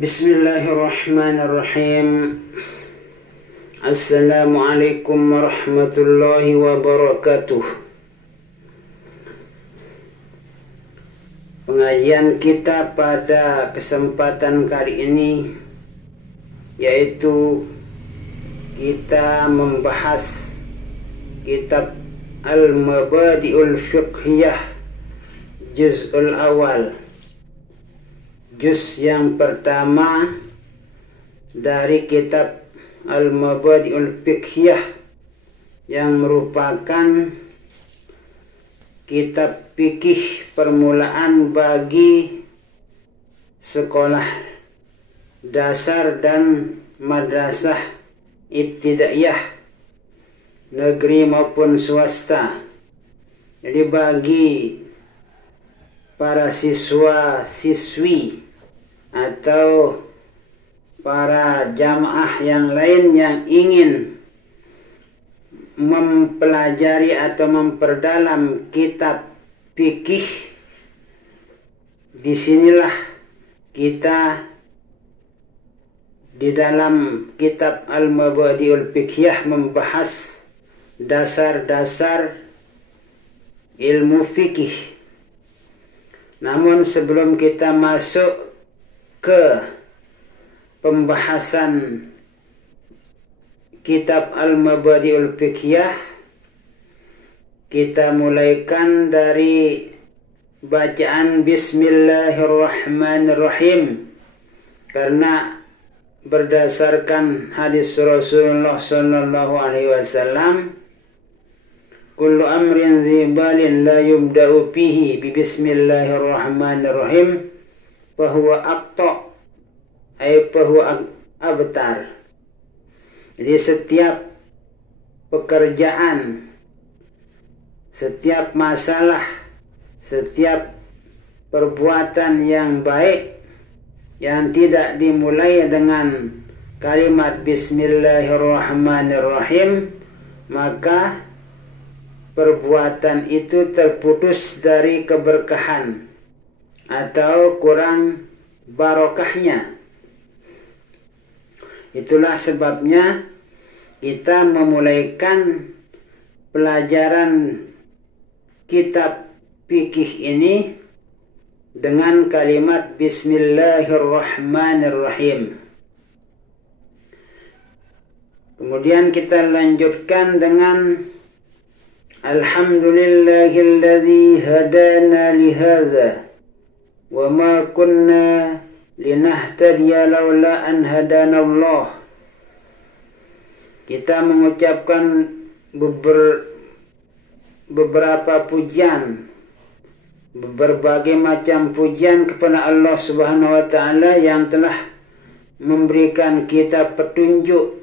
Bismillahirrahmanirrahim. Assalamualaikum warahmatullahi wabarakatuh. Pengajian kita pada kesempatan kali ini yaitu kita membahas kitab Al-Mabadi'ul Fiqhiyah Juz'ul Awal, juz yang pertama dari kitab Al-Mabadi'ul Fiqhiyah yang merupakan kitab fikih permulaan bagi sekolah dasar dan madrasah ibtidaiyah negeri maupun swasta. Jadi bagi para siswa-siswi atau para jamaah yang lain yang ingin mempelajari atau memperdalam kitab fikih, disinilah kita di dalam kitab Al-Mabadi'ul Fiqhiyah membahas dasar-dasar ilmu fikih. Namun sebelum kita masuk ke pembahasan kitab Al-Mabadi'ul Fiqhiyah, kita mulaikan dari bacaan Bismillahirrahmanirrahim, karena berdasarkan hadis Rasulullah sallallahu alaihi wasallam, kullu amrin dzibalin la yubda'u fihi bi bismillahirrahmanirrahim fahuwa aqta ay fahuwa abtar. Jadi setiap pekerjaan, setiap masalah, setiap perbuatan yang baik yang tidak dimulai dengan kalimat bismillahirrahmanirrahim, maka perbuatan itu terputus dari keberkahan atau kurang barokahnya. Itulah sebabnya kita memulaikan pelajaran kitab fikih ini dengan kalimat Bismillahirrahmanirrahim. Kemudian kita lanjutkan dengan Alhamdulillahilladzi hadana lihadza wa ma kunna linahtadiya laula an hadanallah. Kita mengucapkan beberapa pujian, berbagai macam pujian kepada Allah Subhanahu wa taala yang telah memberikan kita petunjuk,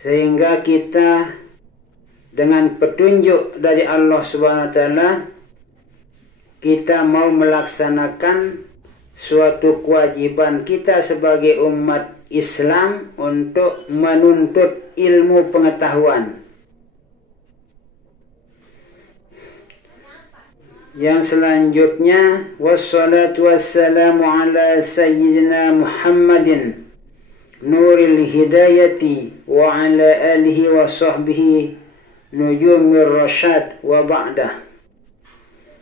sehingga kita dengan petunjuk dari Allah Subhanahu wa taala kita mau melaksanakan suatu kewajiban kita sebagai umat Islam untuk menuntut ilmu pengetahuan. Yang selanjutnya, wassalatu wassalamu ala sayyidina Muhammadin nuril hidayati wa ala alihi wa sahbihi nujumir rasyad wa ba'dah.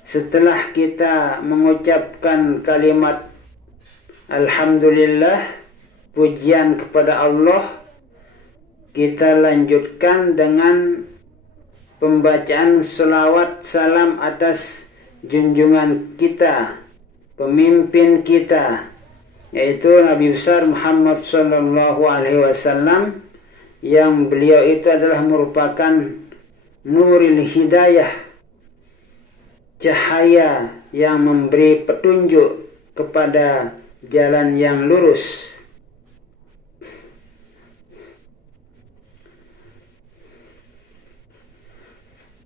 Setelah kita mengucapkan kalimat Alhamdulillah, pujian kepada Allah, kita lanjutkan dengan pembacaan selawat salam atas junjungan kita, pemimpin kita, yaitu Nabi besar Muhammad sallallahu alaihi wasallam, yang beliau itu adalah merupakan nuril hidayah, cahaya yang memberi petunjuk kepada jalan yang lurus.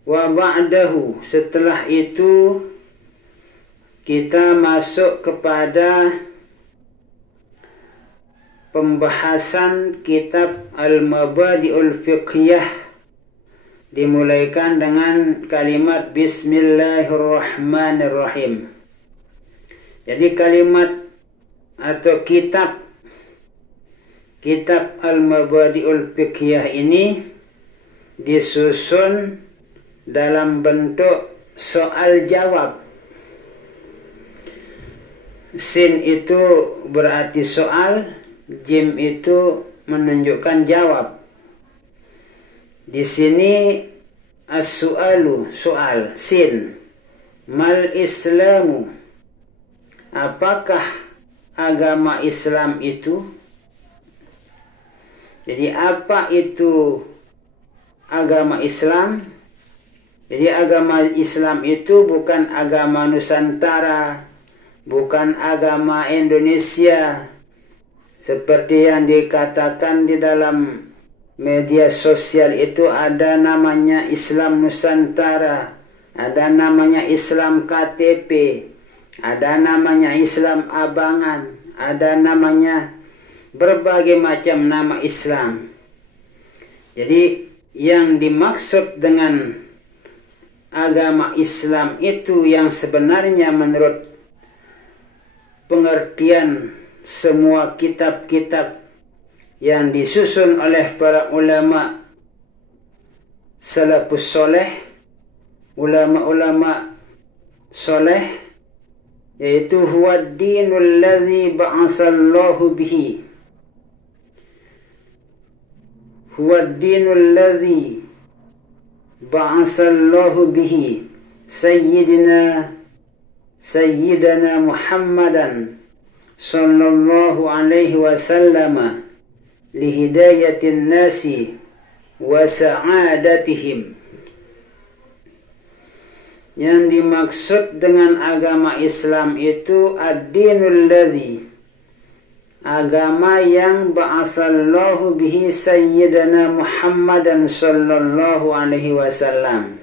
Wa ba'dahu, setelah itu kita masuk kepada pembahasan kitab Al-Mabadi'ul Fiqhiyah, dimulaikan dengan kalimat Bismillahirrahmanirrahim. Jadi kalimat atau kitab Al-Mabadi'ul Fiqhiyah ini disusun dalam bentuk soal jawab. Sin itu berarti soal, jim itu menunjukkan jawab. Di sini as-su'alu, soal, sin. Mal Islamu, apakah agama Islam itu? Jadi apa itu agama Islam? Jadi agama Islam itu bukan agama Nusantara, bukan agama Indonesia, seperti yang dikatakan di dalam media sosial itu ada namanya Islam Nusantara, ada namanya Islam KTP, ada namanya Islam Abangan, ada namanya berbagai macam nama Islam. Jadi yang dimaksud dengan agama Islam itu yang sebenarnya menurut pengertian semua kitab-kitab yang disusun oleh para ulama salafus soleh, ulama-ulama soleh, yaitu huwa dinul ladzi ba'asallahu bihi, huwa dinul ladzi ba'asallahu bihi sayyidina Muhammadan sallallahu alaihi wasallam lihidayatin nasi wa sa'adatihim. Yang dimaksud dengan agama Islam itu ad-dinul ladzi, agama yang ba'asallahu bihi sayyidina Muhammadan sallallahu alaihi wasallam,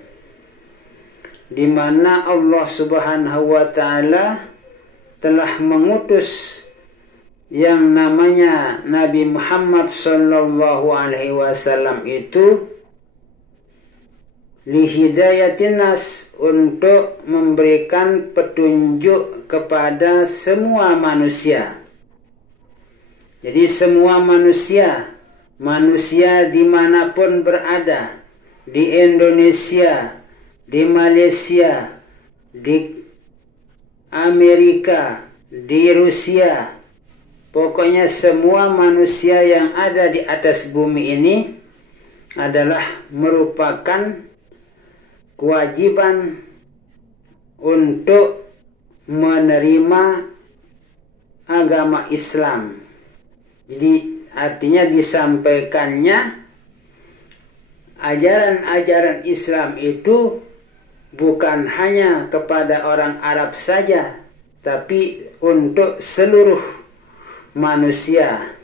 di mana Allah Subhanahu wa taala telah mengutus yang namanya Nabi Muhammad sallallahu alaihi wasallam itu lihidayatin nas, untuk memberikan petunjuk kepada semua manusia. Jadi semua manusia dimanapun berada, di Indonesia, di Malaysia, di Amerika, di Rusia, pokoknya semua manusia yang ada di atas bumi ini adalah merupakan kewajiban untuk menerima agama Islam. Jadi artinya disampaikannya ajaran-ajaran Islam itu bukan hanya kepada orang Arab saja, tapi untuk seluruh manusia.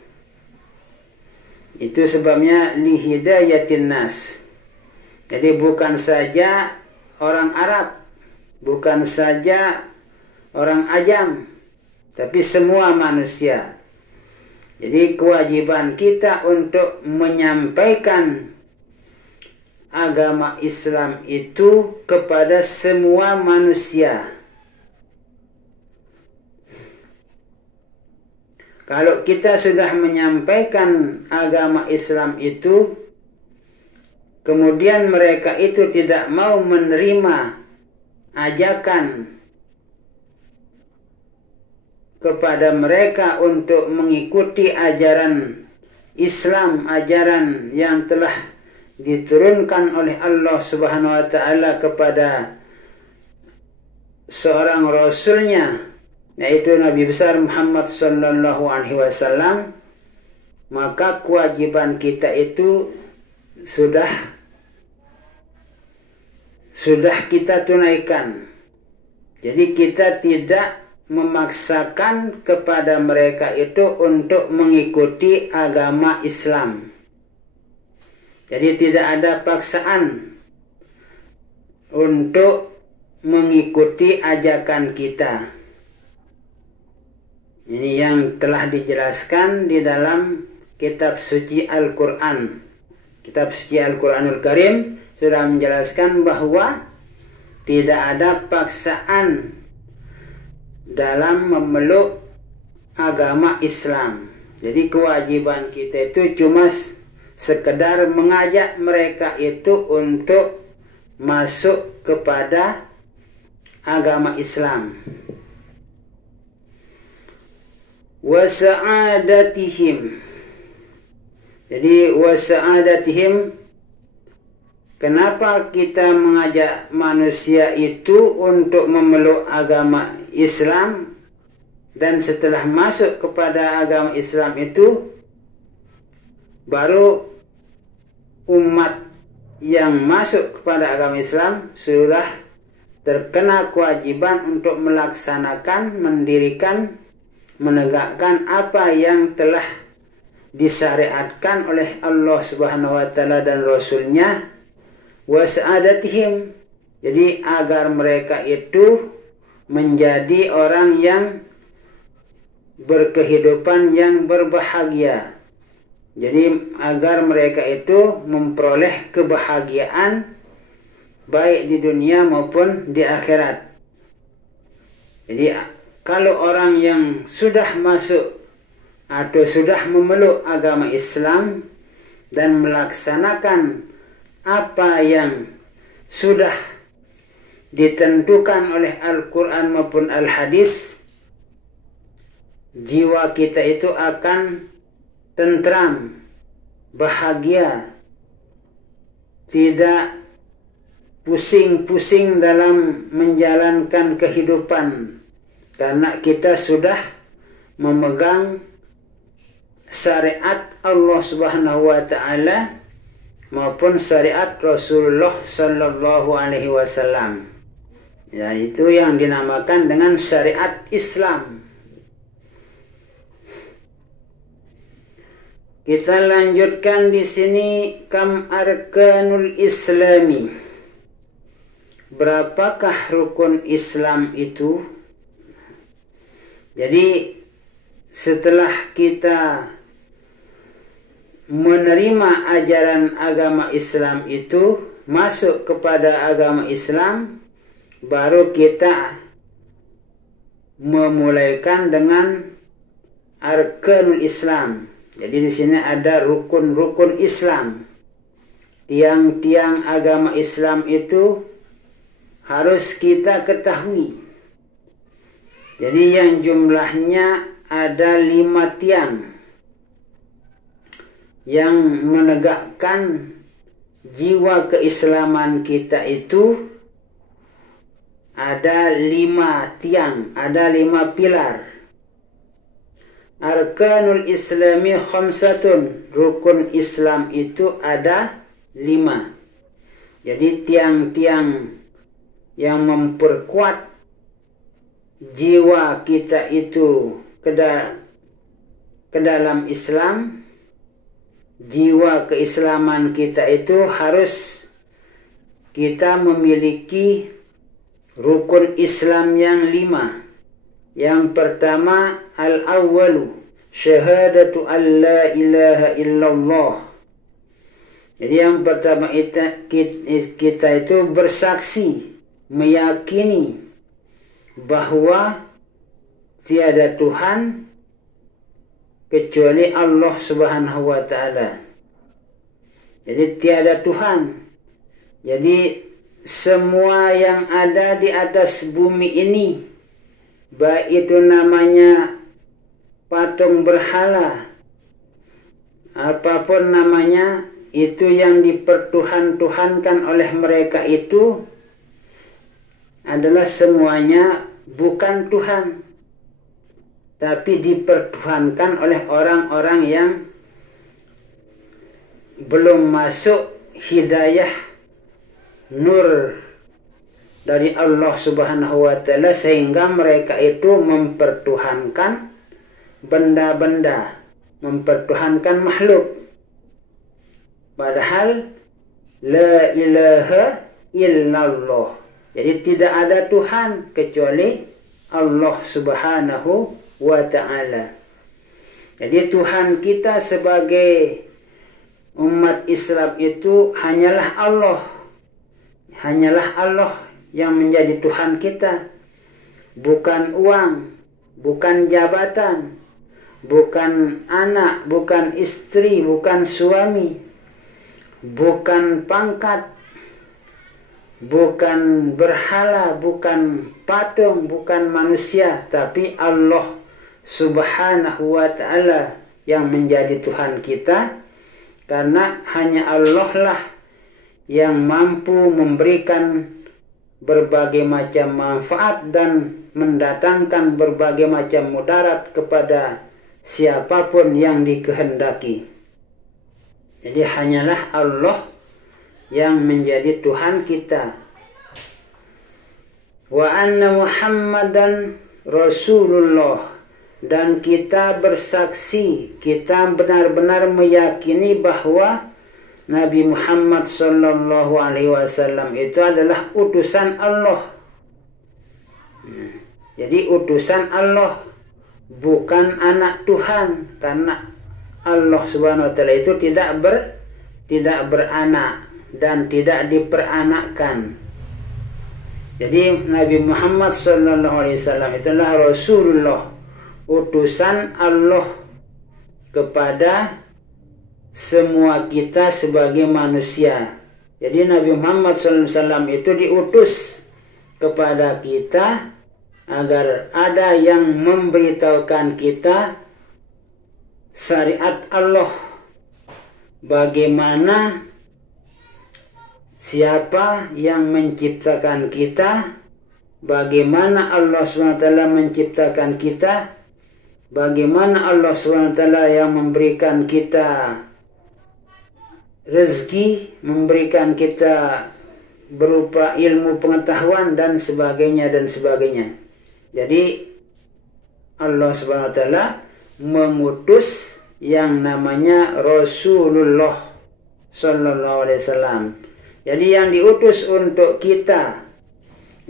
Itu sebabnya lihidayatin nas. Jadi bukan saja orang Arab, bukan saja orang Ajam, tapi semua manusia. Jadi kewajiban kita untuk menyampaikan agama Islam itu kepada semua manusia. Kalau kita sudah menyampaikan agama Islam itu, kemudian mereka itu tidak mau menerima ajakan kepada mereka untuk mengikuti ajaran Islam, ajaran yang telah diturunkan oleh Allah Subhanahu wa taala kepada seorang rasulnya, yaitu Nabi besar Muhammad sallallahu alaihi wasallam, maka kewajiban kita itu sudah kita tunaikan. Jadi kita tidak memaksakan kepada mereka itu untuk mengikuti agama Islam. Jadi tidak ada paksaan untuk mengikuti ajakan kita. Ini yang telah dijelaskan di dalam kitab suci Al-Quran. Kitab suci Al-Quranul Karim sudah menjelaskan bahwa tidak ada paksaan dalam memeluk agama Islam. Jadi kewajiban kita itu cuma sekedar mengajak mereka itu untuk masuk kepada agama Islam. Wa sa'adatihim. Jadi wa sa'adatihim, kenapa kita mengajak manusia itu untuk memeluk agama Islam, dan setelah masuk kepada agama Islam itu baru umat yang masuk kepada agama Islam sudah terkena kewajiban untuk melaksanakan, mendirikan, menegakkan apa yang telah disyariatkan oleh Allah Subhanahu wa taala dan Rasul-Nya. Wa sa'adatihim, jadi agar mereka itu menjadi orang yang berkehidupan yang berbahagia. Jadi agar mereka itu memperoleh kebahagiaan baik di dunia maupun di akhirat. Jadi kalau orang yang sudah masuk atau sudah memeluk agama Islam dan melaksanakan apa yang sudah ditentukan oleh Al-Quran maupun Al-Hadis, jiwa kita itu akan tentram, bahagia, tidak pusing-pusing dalam menjalankan kehidupan, karena kita sudah memegang syariat Allah Subhanahu wa taala maupun syariat Rasulullah sallallahu alaihi wasallam. Ya, itu yang dinamakan dengan syariat Islam. Kita lanjutkan di sini, kam arkanul islami. Berapakah rukun Islam itu? Jadi setelah kita menerima ajaran agama Islam itu, masuk kepada agama Islam, baru kita memulaikan dengan arkanul Islam. Jadi di sini ada rukun-rukun Islam. Tiang-tiang agama Islam itu harus kita ketahui. Jadi yang jumlahnya ada 5 tiang yang menegakkan jiwa keislaman kita itu. Ada 5 tiang, ada 5 pilar. Arkanul Islami khamsatun, rukun Islam itu ada 5. Jadi tiang-tiang yang memperkuat jiwa kita itu ke dalam Islam, jiwa keislaman kita itu harus kita memiliki rukun Islam yang 5. Yang pertama, al-awwalu syahadatu an la ilaha illallah. Jadi yang pertama kita itu bersaksi, meyakini bahwa tiada Tuhan kecuali Allah Subhanahu wa taala. Jadi tiada Tuhan. Jadi semua yang ada di atas bumi ini, baik itu namanya patung berhala, apapun namanya, itu yang dipertuhan-tuhankan oleh mereka itu adalah semuanya bukan Tuhan, tapi dipertuhankan oleh orang-orang yang belum masuk hidayah nur dari Allah Subhanahu wa taala, sehingga mereka itu mempertuhankan benda-benda, mempertuhankan makhluk. Padahal la ilaha illallah. Jadi tidak ada Tuhan kecuali Allah Subhanahu wa taala. Jadi Tuhan kita sebagai umat Islam itu hanyalah Allah. Hanyalah Allah yang menjadi Tuhan kita. Bukan uang, bukan jabatan, bukan anak, bukan istri, bukan suami, bukan pangkat, bukan berhala, bukan patung, bukan manusia, tapi Allah Subhanahu wa ta'ala yang menjadi Tuhan kita, karena hanya Allah lah yang mampu memberikan berbagai macam manfaat dan mendatangkan berbagai macam mudarat kepada siapapun yang dikehendaki. Jadi hanyalah Allah yang menjadi Tuhan kita. Wa anna Muhammadan Rasulullah, dan kita bersaksi, kita benar-benar meyakini bahwa Nabi Muhammad sallallahu alaihi wasallam itu adalah utusan Allah. Jadi utusan Allah, bukan anak Tuhan, karena Allah Subhanahu wa taala itu tidak beranak dan tidak diperanakkan. Jadi Nabi Muhammad sallallahu alaihi wasallam itulah Rasulullah, utusan Allah kepada semua kita sebagai manusia. Jadi Nabi Muhammad sallallahu alaihi wasallam itu diutus kepada kita agar ada yang memberitahukan kita syariat Allah, bagaimana, siapa yang menciptakan kita, bagaimana Allah SWT menciptakan kita, bagaimana Allah SWT yang memberikan kita rezeki, memberikan kita berupa ilmu pengetahuan dan sebagainya dan sebagainya. Jadi Allah SWT mengutus yang namanya Rasulullah Sallallahu Alaihi Wasallam. Jadi yang diutus untuk kita,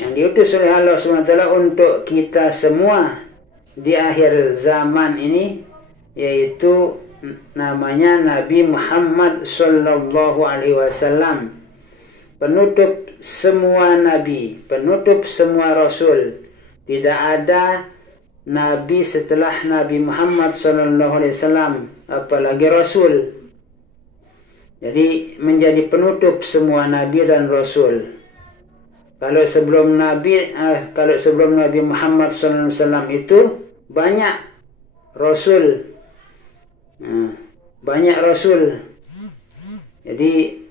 yang diutus oleh Allah SWT untuk kita semua di akhir zaman ini, yaitu namanya Nabi Muhammad Sallallahu Alaihi Wasallam, penutup semua nabi, penutup semua rasul. Tidak ada nabi setelah Nabi Muhammad Sallallahu Alaihi Wasallam, apalagi rasul. Jadi menjadi penutup semua nabi dan rasul. Kalau sebelum Nabi Muhammad SAW itu banyak rasul, banyak rasul. Jadi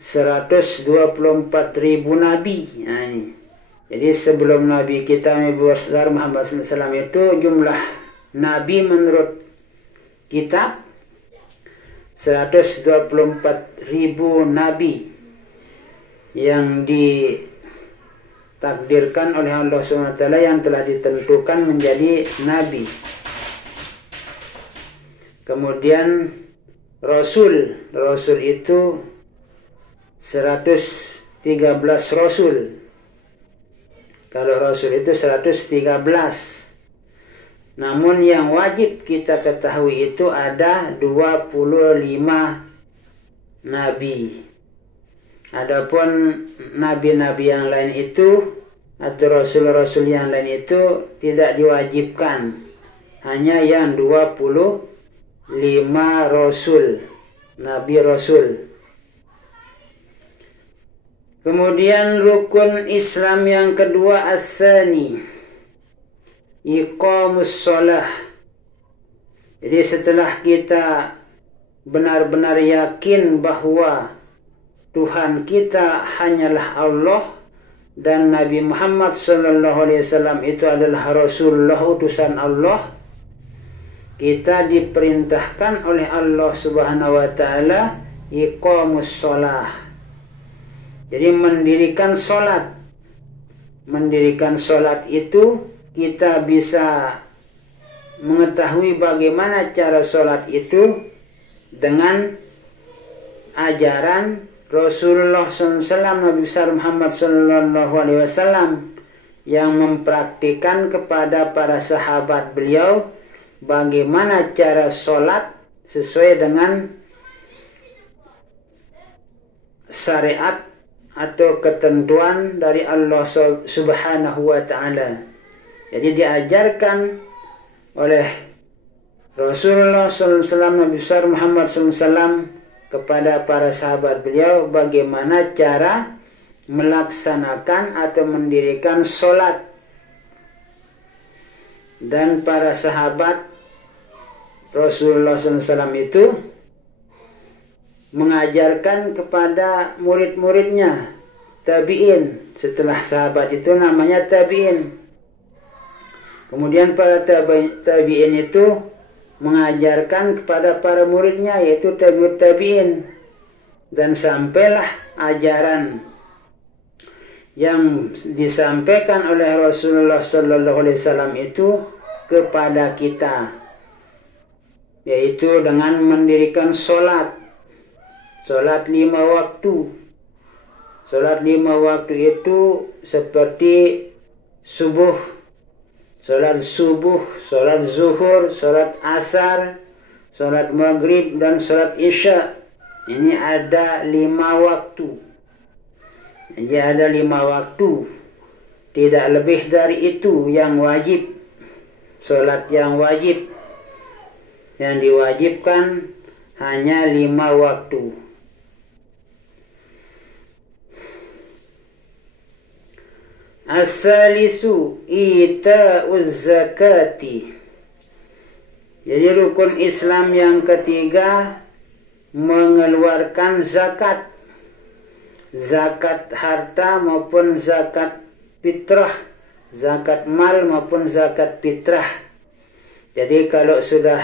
124.000 nabi. Nah, ini. Jadi sebelum Nabi kita Nabi besar Muhammad SAW itu jumlah nabi menurut kitab 124.000 nabi yang ditakdirkan oleh Allah SWT yang telah ditentukan menjadi nabi. Kemudian rasul itu 113 rasul. Kalau rasul itu 113. Namun yang wajib kita ketahui itu ada 25 nabi. Adapun nabi-nabi yang lain itu atau rasul-rasul yang lain itu tidak diwajibkan. Hanya yang 25 rasul, nabi rasul. Kemudian rukun Islam yang kedua as-tsani, iqamus shalah. Jadi setelah kita benar-benar yakin bahwa Tuhan kita hanyalah Allah dan Nabi Muhammad SAW itu adalah Rasulullah, utusan Allah, kita diperintahkan oleh Allah Subhanahu wa taala iqamus shalah. Jadi mendirikan salat. Mendirikan salat itu kita bisa mengetahui bagaimana cara salat itu dengan ajaran Rasulullah SAW, Nabi besar Muhammad SAW, yang mempraktikkan kepada para sahabat beliau bagaimana cara sholat sesuai dengan syariat atau ketentuan dari Allah Subhanahu wa ta'ala. Jadi diajarkan oleh Rasulullah SAW, Nabi besar Muhammad SAW, kepada para sahabat beliau bagaimana cara melaksanakan atau mendirikan sholat. Dan para sahabat Rasulullah SAW itu mengajarkan kepada murid-muridnya, tabi'in. Setelah sahabat itu namanya tabi'in. Kemudian para tabi'in itu mengajarkan kepada para muridnya, yaitu tabi'ut tabi'in. Dan sampailah ajaran yang disampaikan oleh Rasulullah SAW itu kepada kita, yaitu dengan mendirikan sholat 5 waktu. Sholat 5 waktu itu seperti subuh, sholat subuh, sholat zuhur, sholat asar, sholat maghrib, dan sholat isya. Ini ada 5 waktu. Jadi ada 5 waktu. Tidak lebih dari itu yang wajib. Sholat yang wajib. Yang diwajibkan hanya 5 waktu. As-salisu ita'uz zakati. Jadi rukun Islam yang ketiga mengeluarkan zakat. Zakat harta maupun zakat fitrah, zakat mal maupun zakat fitrah. Jadi kalau sudah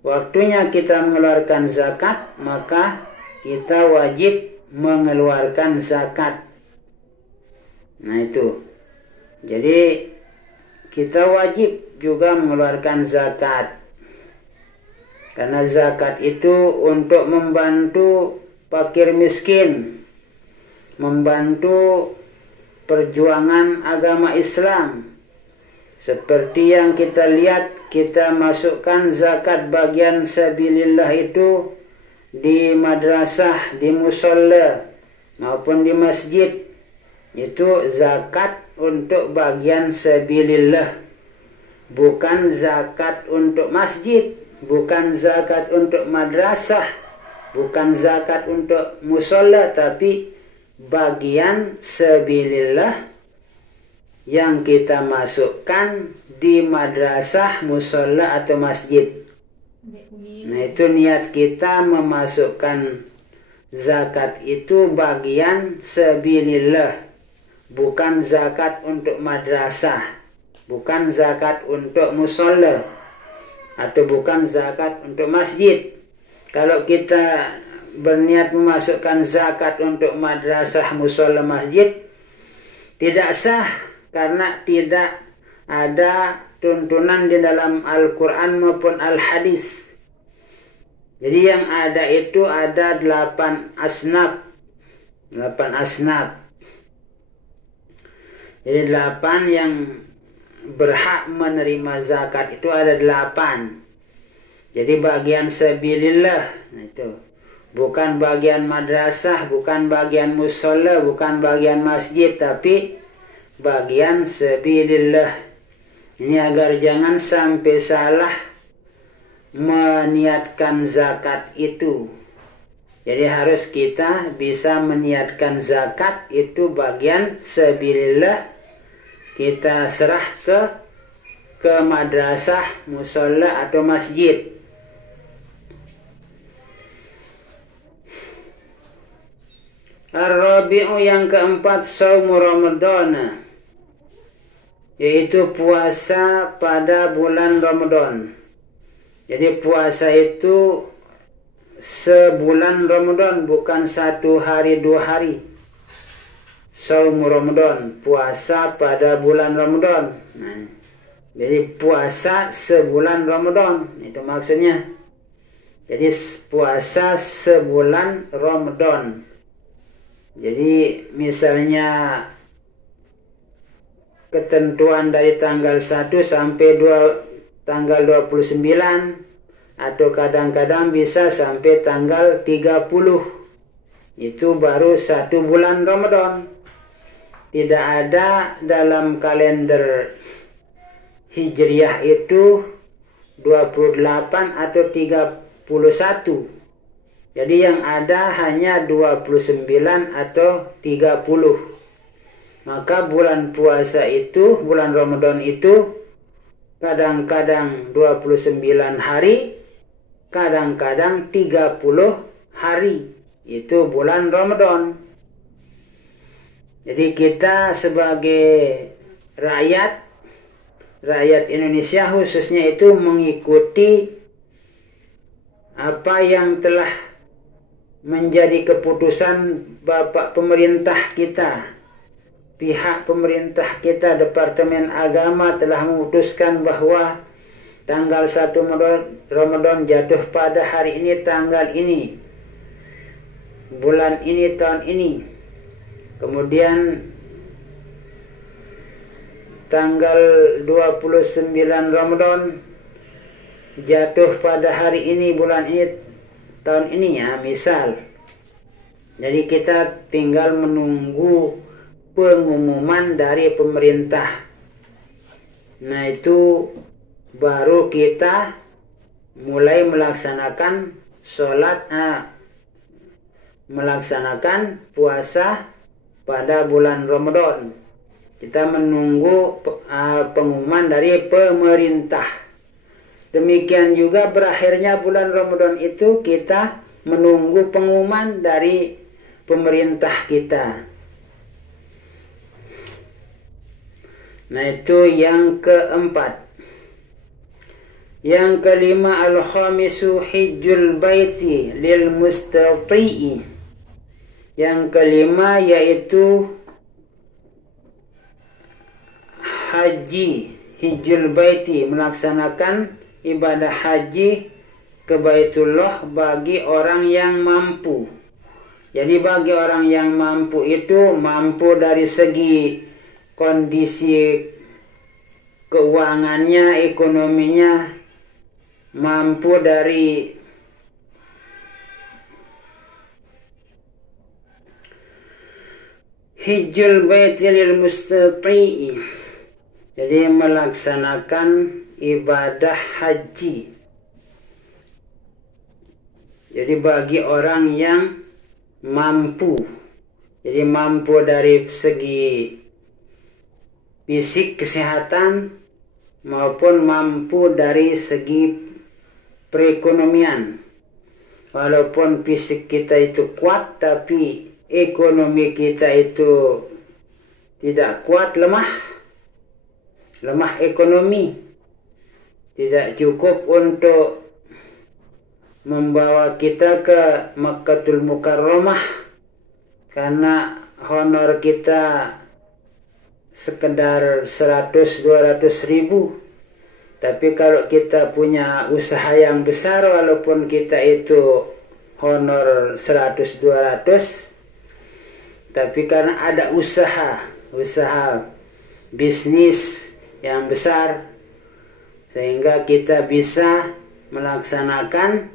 waktunya kita mengeluarkan zakat, maka kita wajib mengeluarkan zakat. Nah itu. Jadi kita wajib juga mengeluarkan zakat. Karena zakat itu untuk membantu fakir miskin, membantu perjuangan agama Islam. Seperti yang kita lihat, kita masukkan zakat bagian sabilillah itu di madrasah, di musholla maupun di masjid. Itu zakat untuk bagian sabilillah, bukan zakat untuk masjid, bukan zakat untuk madrasah, bukan zakat untuk musholla, tapi bagian sabilillah yang kita masukkan di madrasah, musholla atau masjid. Nah itu niat kita memasukkan zakat itu bagian sabilillah, bukan zakat untuk madrasah, bukan zakat untuk musholla, atau bukan zakat untuk masjid. Kalau kita berniat memasukkan zakat untuk madrasah, musholla, masjid, tidak sah, karena tidak ada tuntunan di dalam Al-Quran maupun Al-Hadis. Jadi yang ada itu ada 8 asnaf. 8 asnaf. Jadi 8 yang berhak menerima zakat itu ada 8. Jadi bagian sabilillah, nah itu. Bukan bagian madrasah, bukan bagian musholla, bukan bagian masjid, tapi bagian sabilillah. Ini agar jangan sampai salah meniatkan zakat itu. Jadi harus kita bisa meniatkan zakat itu bagian sabilillah. Kita serah ke madrasah, musholla atau masjid. Ar-rabi'u yang keempat, saumu Ramadan, yaitu puasa pada bulan Ramadan. Jadi puasa itu sebulan Ramadan, bukan 1 hari 2 hari. Saumu Ramadan, puasa pada bulan Ramadan. Nah, jadi puasa sebulan Ramadan, itu maksudnya. Jadi puasa sebulan Ramadan. Jadi misalnya ketentuan dari tanggal 1 sampai tanggal 29, atau kadang-kadang bisa sampai tanggal 30. Itu baru 1 bulan Ramadan. Tidak ada dalam kalender Hijriah itu 28 atau 31. Jadi yang ada hanya 29 atau 30. Maka bulan puasa itu, bulan Ramadan itu kadang-kadang 29 hari, kadang-kadang 30 hari. Itu bulan Ramadan. Jadi kita sebagai rakyat Indonesia khususnya itu mengikuti apa yang telah menjadi keputusan Bapak pemerintah kita. Pihak pemerintah kita, Departemen Agama telah memutuskan bahwa tanggal 1 Ramadan jatuh pada hari ini, tanggal ini, bulan ini, tahun ini. Kemudian tanggal 29 Ramadan jatuh pada hari ini, bulan ini, tahun ini, ya misal. Jadi kita tinggal menunggu pengumuman dari pemerintah. Nah itu baru kita mulai melaksanakan melaksanakan puasa pada bulan Ramadan. Kita menunggu pengumuman dari pemerintah. Demikian juga berakhirnya bulan Ramadan itu kita menunggu pengumuman dari pemerintah kita. Nah itu yang keempat. Yang kelima, al-khamisu hijjul baiti lil mustati'i. Yang kelima yaitu haji, hijjul baiti, melaksanakan ibadah haji ke Baitullah bagi orang yang mampu. Jadi bagi orang yang mampu itu mampu dari segi kondisi keuangannya, ekonominya, mampu dari hijjul baiti lil mustati'i. Jadi melaksanakan ibadah haji. Jadi bagi orang yang mampu. Jadi mampu dari segi fisik kesehatan maupun mampu dari segi perekonomian. Walaupun fisik kita itu kuat tapi ekonomi kita itu tidak kuat, lemah ekonomi, tidak cukup untuk membawa kita ke Makkahul Mukarramah karena honor kita sekedar 100-200 ribu. Tapi kalau kita punya usaha yang besar, walaupun kita itu honor 100-200, tapi karena ada usaha bisnis yang besar, sehingga kita bisa melaksanakan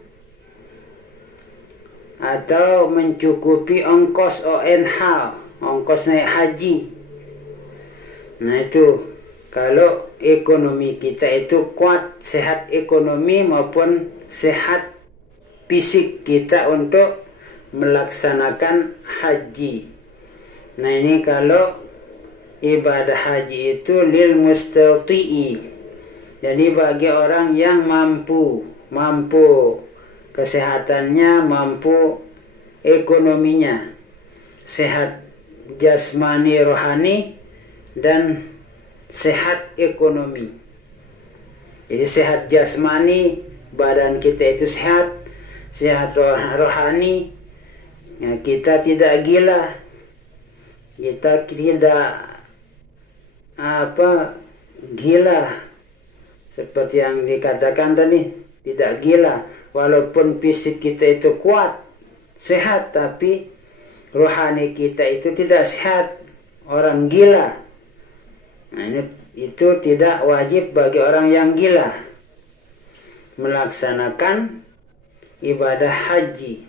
atau mencukupi ongkos ONH, ongkos naik haji. Nah itu kalau ekonomi kita itu kuat, sehat ekonomi maupun sehat fisik kita untuk melaksanakan haji. Nah ini kalau ibadah haji itu lil mustati'i. Jadi bagi orang yang mampu kesehatannya, mampu ekonominya, sehat jasmani rohani dan sehat ekonomi. Jadi sehat jasmani, badan kita itu sehat rohani, ya, kita tidak gila, kita tidak gila seperti yang dikatakan tadi, tidak gila. Walaupun fisik kita itu kuat, sehat, tapi rohani kita itu tidak sehat, orang gila. Nah, itu tidak wajib bagi orang yang gila melaksanakan ibadah haji.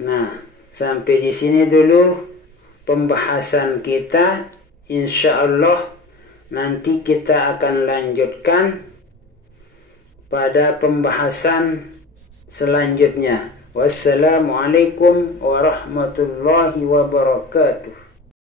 Nah, sampai di sini dulu pembahasan kita. Insya Allah nanti kita akan lanjutkan pada pembahasan selanjutnya. Wassalamualaikum warahmatullahi wabarakatuh.